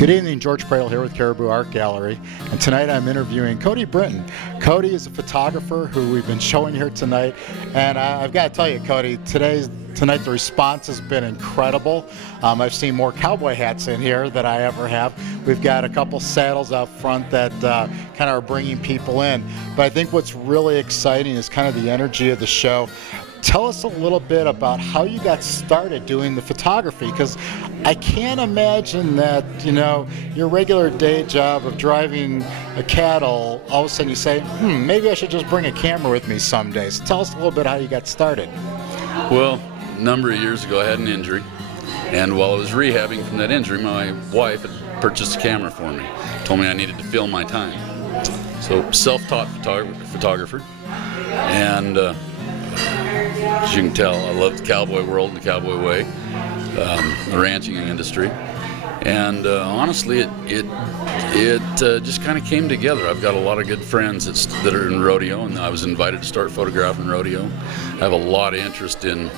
Good evening, George Pradle here with Caribou Art Gallery, and tonight I'm interviewing Cody Brinton. Cody is a photographer who we've been showing here tonight, and I've got to tell you, Cody, tonight the response has been incredible. I've seen more cowboy hats in here than I ever have. We've got a couple saddles out front that kind of are bringing people in, but I think what's really exciting is kind of the energy of the show. Tell us a little bit about how you got started doing the photography, because I can't imagine that, you know, your regular day job of driving a cattle, all of a sudden you say, maybe I should just bring a camera with me some days. So tell us a little bit how you got started. Well, a number of years ago I had an injury, and while I was rehabbing from that injury, my wife had purchased a camera for me, told me I needed to fill my time. So self-taught photographer, and as you can tell, I love the cowboy world, the cowboy way, the ranching industry, and honestly, it just kind of came together. I've got a lot of good friends that are in rodeo, and I was invited to start photographing rodeo. I have a lot of interest in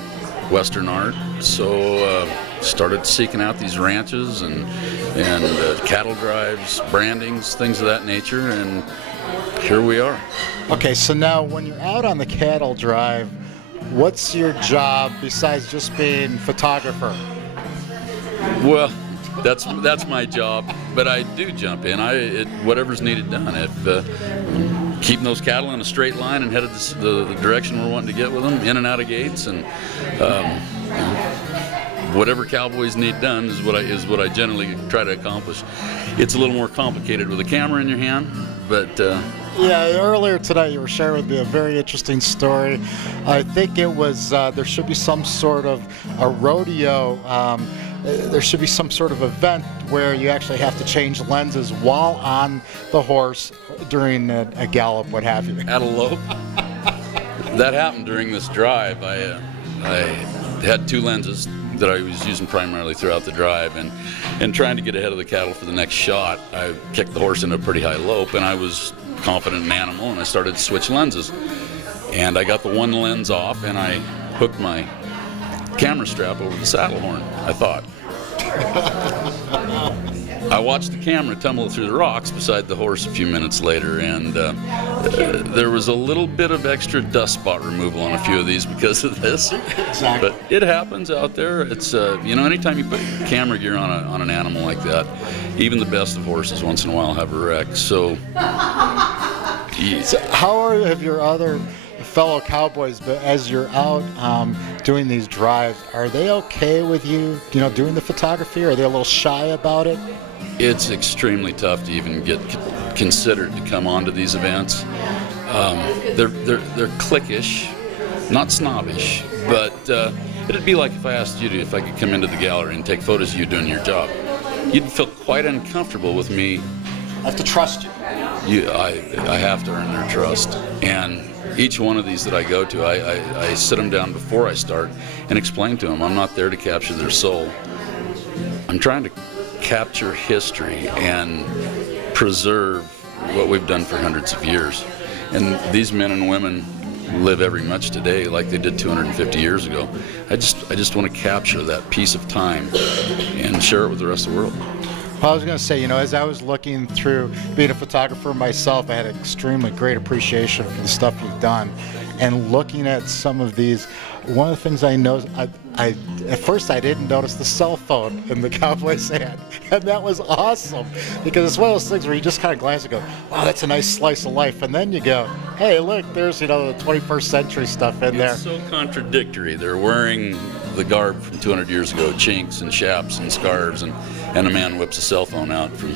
Western art, so started seeking out these ranches and cattle drives, brandings, things of that nature, and here we are. Okay, so now when you're out on the cattle drive, what's your job besides just being photographer? Well, that's my job, but I do jump in. Whatever's needed done. If keeping those cattle in a straight line and headed the direction we're wanting to get with them, in and out of gates, and whatever cowboys need done is what I generally try to accomplish. It's a little more complicated with a camera in your hand, but. Yeah, earlier tonight you were sharing with me a very interesting story. I think it was there should be some sort of a rodeo. There should be some sort of event where you actually have to change lenses while on the horse during a gallop, what have you. At a lope. That happened during this drive. I had two lenses that I was using primarily throughout the drive, and trying to get ahead of the cattle for the next shot, I kicked the horse into a pretty high lope, and I was confident in animal, and I started to switch lenses, and I got the one lens off, and I hooked my camera strap over the saddle horn, I thought. I watched the camera tumble through the rocks beside the horse a few minutes later, and there was a little bit of extra dust spot removal on a few of these because of this. Exactly. But it happens out there. It's you know, anytime you put camera gear on an animal like that, even the best of horses once in a while have a wreck. So how have your other fellow cowboys, but as you're out doing these drives, are they okay with you, doing the photography? Are they a little shy about it? It's extremely tough to even get considered to come onto these events. They're cliquish, not snobbish, but it'd be like if I asked you if I could come into the gallery and take photos of you doing your job. You'd feel quite uncomfortable with me. I have to trust you. I have to earn their trust, and each one of these that I go to, I sit them down before I start and explain to them I'm not there to capture their soul. I'm trying to capture history and preserve what we've done for hundreds of years. And these men and women live every much today like they did 250 years ago. I just want to capture that piece of time and share it with the rest of the world. Well, I was going to say, as I was looking through being a photographer myself, I had an extremely great appreciation for the stuff you've done. And looking at some of these, one of the things I noticed, at first I didn't notice the cell phone in the cowboy's hand, and that was awesome, because it's one of those things where you just kind of glance and go, wow, that's a nice slice of life, and then you go, hey, look, there's the 21st century stuff in there. It's so contradictory. They're wearing the garb from 200 years ago, chinks and chaps and scarves, and a man whips a cell phone out from,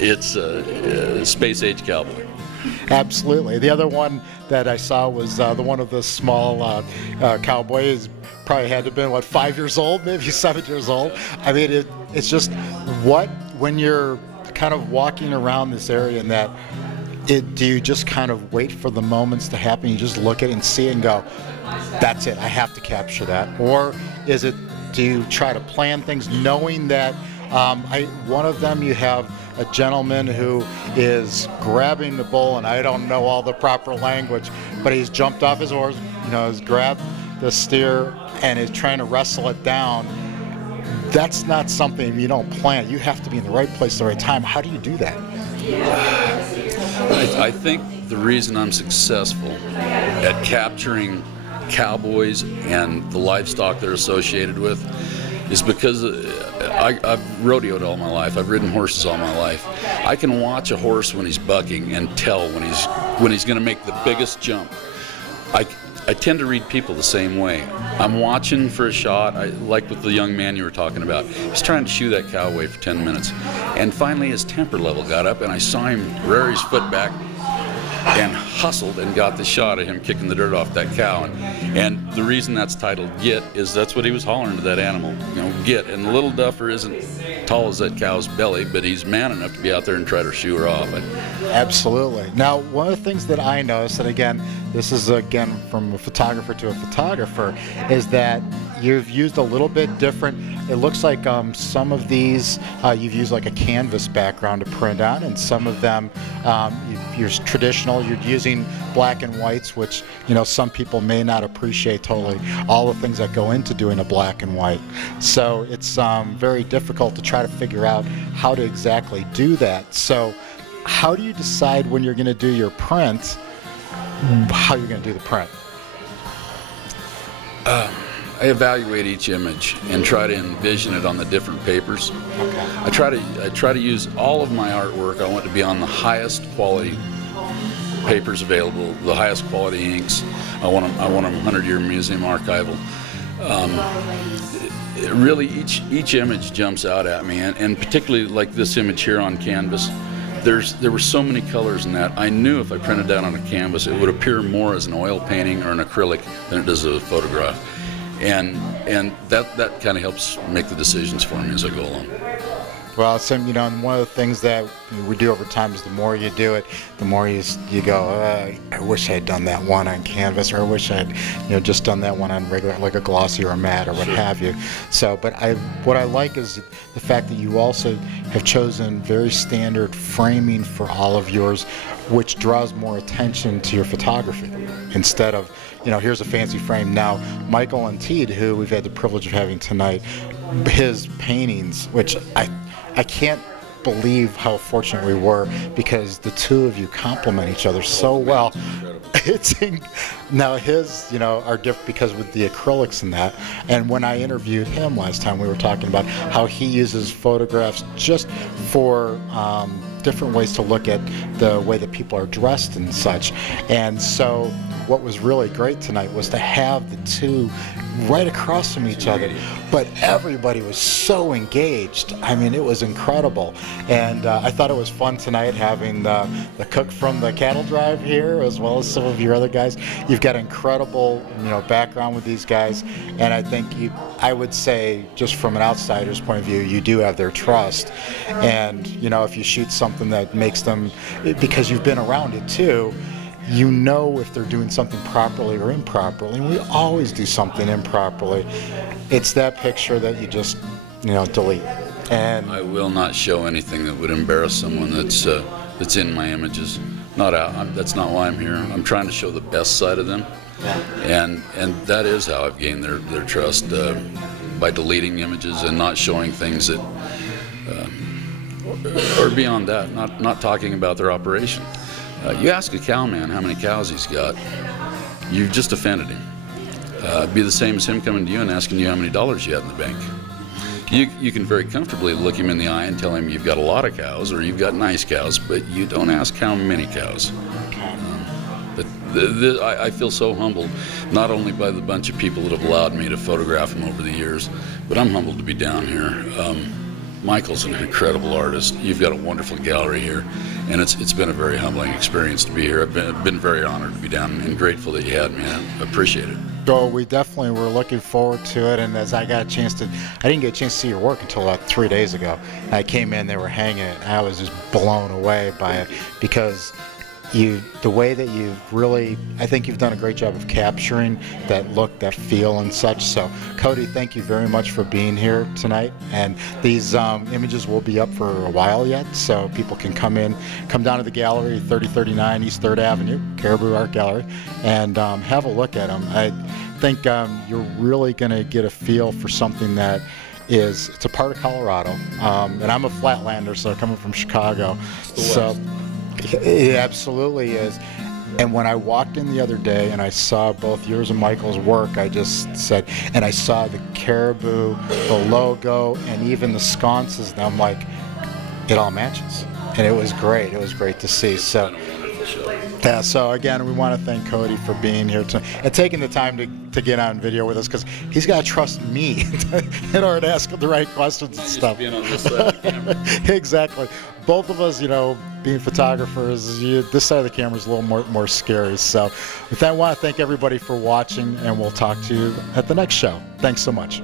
it's a space-age cowboy. Absolutely. The other one that I saw was the one of the small cowboys. Probably had to have been, 5 years old, maybe 7 years old. I mean, it's just when you're kind of walking around this area and that, do you just kind of wait for the moments to happen? You just look at it and see it and go, that's it, I have to capture that. Or do you try to plan things knowing that, one of them you have a gentleman who is grabbing the bull, and I don't know all the proper language, but he's jumped off his horse, has grabbed the steer and is trying to wrestle it down. that's not something you don't plan. You have to be in the right place at the right time. How do you do that? I think the reason I'm successful at capturing cowboys and the livestock they're associated with is because I've rodeoed all my life. I've ridden horses all my life. I can watch a horse when he's bucking and tell when he's going to make the biggest jump. I tend to read people the same way. I'm watching for a shot, like with the young man you were talking about. He's trying to shoe that cow away for 10 minutes. And finally his temper level got up, and I saw him rear his foot back and hustled and got the shot of him kicking the dirt off that cow. And the reason that's titled Get is that's what he was hollering to that animal, you know, get. And the little duffer isn't tall as that cow's belly, but he's man enough to be out there and try to shoo her off. Absolutely. Now, one of the things that I noticed, and again, this is again from a photographer to a photographer, is that you've used a little bit different. It looks like some of these you've used like a canvas background to print on, and some of them you're traditional. You're using black and whites, which, you know, some people may not appreciate totally all the things that go into doing a black and white. So it's very difficult to try to figure out how to exactly do that. So how do you decide when you're going to do your print, how you're going to do the print? I evaluate each image and try to envision it on the different papers. Okay. I try to use all of my artwork. I want to be on the highest quality papers available, the highest quality inks. I want them 100-year museum archival. Really, each image jumps out at me, and particularly like this image here on canvas. There were so many colors in that. I knew if I printed that on a canvas, it would appear more as an oil painting or an acrylic than it does as a photograph. And that kind of helps make the decisions for me as I go along. Well, you know, and one of the things that we do over time is the more you do it, the more you go, I wish I had done that one on canvas, or I wish I had, you know, just done that one on regular, like a glossy or a matte or what have you. So, but what I like is the fact that you also have chosen very standard framing for all of yours, which draws more attention to your photography instead of, you know, here's a fancy frame. Now, Michael and Teed, who we've had the privilege of having tonight, his paintings, which I can't believe how fortunate we were, because the two of you complement each other so well. It's now his, you know, are different because with the acrylics and that. And when I interviewed him last time, we were talking about how he uses photographs just for different ways to look at the way that people are dressed and such. And so what was really great tonight was to have the two right across from each other, but everybody was so engaged. I mean, it was incredible. And I thought it was fun tonight having the cook from the cattle drive here, as well as some of your other guys. You've got incredible, you know, background with these guys, and I think I would say, just from an outsider's point of view, you do have their trust. And, you know, if you shoot something that makes them, because you've been around it too, you know if they're doing something properly or improperly. And we always do something improperly. It's that picture that you just, you know, delete. And I will not show anything that would embarrass someone that's in my images. That's not why I'm here. I'm trying to show the best side of them, and that is how I've gained their trust, by deleting images and not showing things that, or beyond that, not talking about their operation. You ask a cowman how many cows he's got, you've just offended him. It'd be the same as him coming to you and asking you how many dollars you have in the bank. You can very comfortably look him in the eye and tell him you've got a lot of cows or you've got nice cows, but you don't ask how many cows. I feel so humbled, not only by the bunch of people that have allowed me to photograph them over the years, but I'm humbled to be down here. Michael's an incredible artist. You've got a wonderful gallery here, and it's been a very humbling experience to be here. I've been very honored to be down and grateful that you had me. I appreciate it. So we definitely were looking forward to it, and as I got a chance to, I didn't get a chance to see your work until about 3 days ago. I came in, they were hanging it, and I was just blown away by it, because the way that you've really, I think you've done a great job of capturing that look, that feel and such. So Cody, thank you very much for being here tonight, and these images will be up for a while yet, so people can come down to the gallery, 3039 East 3rd Avenue, Caribou Art Gallery, and have a look at them. I think you're really going to get a feel for something that is, it's a part of Colorado, and I'm a Flatlander, so coming from Chicago, so it absolutely is. And when I walked in the other day and I saw both yours and Michael's work, I just said, and I saw the caribou, the logo, and even the sconces, and I'm like, it all matches. And it was great. It was great to see. So, yeah, so again, we want to thank Cody for being here and taking the time to get on video with us, because he's got to trust me in order to ask him the right questions and stuff. Being on this side of the camera. Exactly. Both of us, you know, being photographers, this side of the camera is a little more scary. So with that, I want to thank everybody for watching, and we'll talk to you at the next show. Thanks so much.